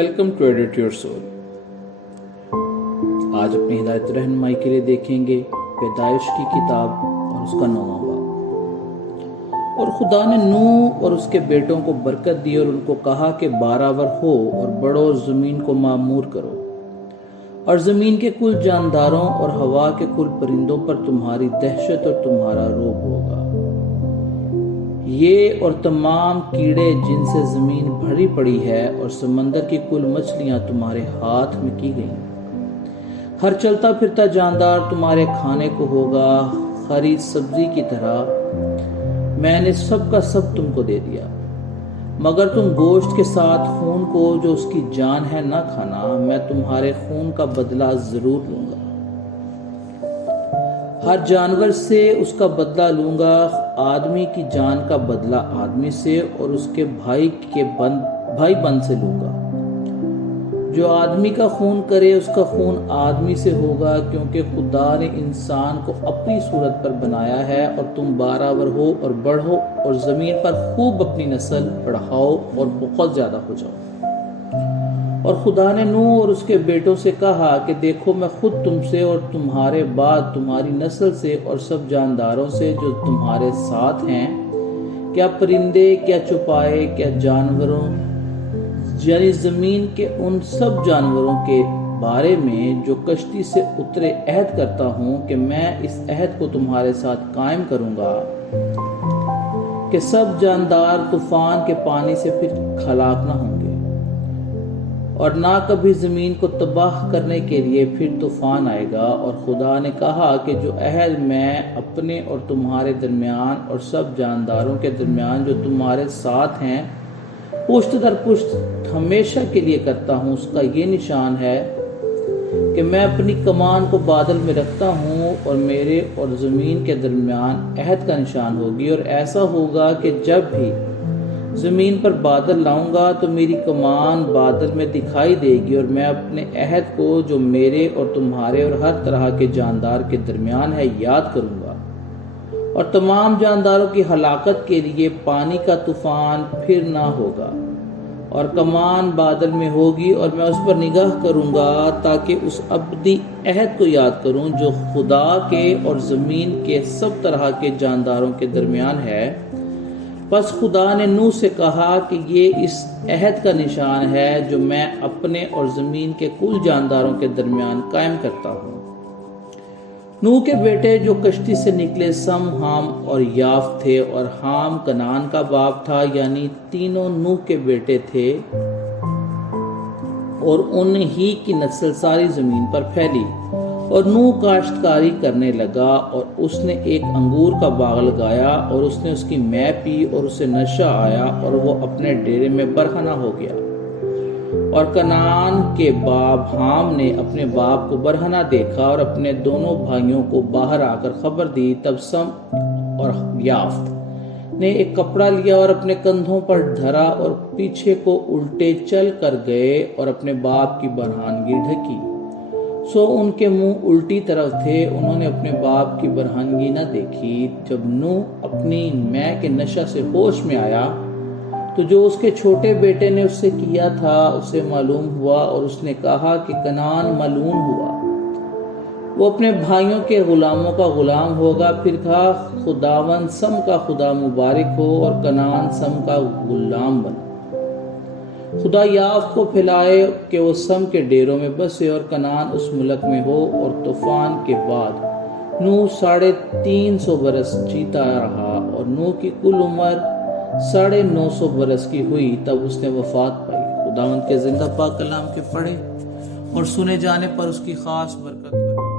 Welcome to edit your soul. آج اپنی ہدایت رہنمائی کے لیے دیکھیں گے پیدائش کی کتاب اور اس کا 9واں باب۔ اور خدا نے نوح اور اس کے بیٹوں کو برکت دی اور ان کو کہا کہ بارآور ہو اور بڑھو اور زمین کو معمور کرو، اور زمین کے کل جانداروں اور ہوا کے کل پرندوں پر تمہاری دہشت اور تمہارا رعب ہوگا۔ یہ اور تمام کیڑے جن سے زمین بھری پڑی ہے اور سمندر کی کل مچھلیاں تمہارے ہاتھ میں کی گئیں۔ ہر چلتا پھرتا جاندار تمہارے کھانے کو ہوگا، ہری سبزی کی طرح میں نے سب کا سب تم کو دے دیا، مگر تم گوشت کے ساتھ خون کو جو اس کی جان ہے نہ کھانا، میں تمہارے خون کا بدلہ ضرور لوں گا۔ ہر جانور سے اس کا بدلہ لوں گا، آدمی کی جان کا بدلہ آدمی سے اور اس کے بھائی بند سے لوں گا۔ جو آدمی کا خون کرے اس کا خون آدمی سے ہوگا، کیونکہ خدا نے انسان کو اپنی صورت پر بنایا ہے۔ اور تم بارآور ہو اور بڑھو اور زمین پر خوب اپنی نسل بڑھاؤ اور بہت زیادہ ہو جاؤ۔ اور خدا نے نوح اور اس کے بیٹوں سے کہا کہ دیکھو میں خود تم سے اور تمہارے بعد تمہاری نسل سے اور سب جانداروں سے جو تمہارے ساتھ ہیں، کیا پرندے، کیا چوپائے، کیا جانوروں، یعنی زمین کے ان سب جانوروں کے بارے میں جو کشتی سے اترے عہد کرتا ہوں کہ میں اس عہد کو تمہارے ساتھ قائم کروں گا کہ سب جاندار طوفان کے پانی سے پھر ہلاک نہ ہوں گے، اور نہ کبھی زمین کو تباہ کرنے کے لیے پھر طوفان آئے گا۔ اور خدا نے کہا کہ جو عہد میں اپنے اور تمہارے درمیان اور سب جانداروں کے درمیان جو تمہارے ساتھ ہیں پشت در پشت ہمیشہ کے لیے کرتا ہوں، اس کا یہ نشان ہے کہ میں اپنی کمان کو بادل میں رکھتا ہوں اور میرے اور زمین کے درمیان عہد کا نشان ہوگی۔ اور ایسا ہوگا کہ جب بھی زمین پر بادل لاؤں گا تو میری کمان بادل میں دکھائی دے گی، اور میں اپنے عہد کو جو میرے اور تمہارے اور ہر طرح کے جاندار کے درمیان ہے یاد کروں گا۔ اور تمام جانداروں کی ہلاکت کے لیے پانی کا طوفان پھر نہ ہوگا، اور کمان بادل میں ہوگی، اور میں اس پر نگاہ کروں گا تاکہ اس ابدی عہد کو یاد کروں جو خدا کے اور زمین کے سب طرح کے جانداروں کے درمیان ہے۔ پس خدا نے نوح سے کہا کہ یہ اس عہد کا نشان ہے جو میں اپنے اور زمین کے کل جانداروں کے درمیان قائم کرتا ہوں۔ نوح کے بیٹے جو کشتی سے نکلے سم، حام اور یافت تھے، اور حام کنعان کا باپ تھا، یعنی تینوں نوح کے بیٹے تھے، اور انہی کی نسل ساری زمین پر پھیلی۔ اور نوح کاشتکاری کرنے لگا، اور اس نے ایک انگور کا باغ لگایا، اور اس نے اس کی مے پی اور اسے نشہ آیا، اور وہ اپنے ڈیرے میں برہنہ ہو گیا۔ اور کنعان کے باپ حام نے اپنے باپ کو برہنہ دیکھا اور اپنے دونوں بھائیوں کو باہر آ کر خبر دی۔ تب سم اور یافت نے ایک کپڑا لیا اور اپنے کندھوں پر دھرا اور پیچھے کو الٹے چل کر گئے اور اپنے باپ کی برہنگی ڈھکی۔ سو ان کے منہ الٹی طرف تھے، انہوں نے اپنے باپ کی برہنگی نہ دیکھی۔ جب نوح اپنی مے کے نشہ سے ہوش میں آیا تو جو اس کے چھوٹے بیٹے نے اس سے کیا تھا اسے معلوم ہوا، اور اس نے کہا کہ کنعان ملعون ہوا، وہ اپنے بھائیوں کے غلاموں کا غلام ہوگا۔ پھر کہا خداوند سم کا خدا مبارک ہو، اور کنعان سم کا غلام بنا۔ خدا یافت کو پھیلائے کہ وہ سم کے ڈیروں میں بسے اور کنعان اس ملک میں ہو۔ اور طوفان کے بعد نوح 350 برس جیتا رہا، اور نوح کی کل عمر 950 برس کی ہوئی، تب اس نے وفات پائی۔ خداوند کے زندہ پاک کلام کے پڑھے اور سنے جانے پر اس کی خاص برکت ہوئی۔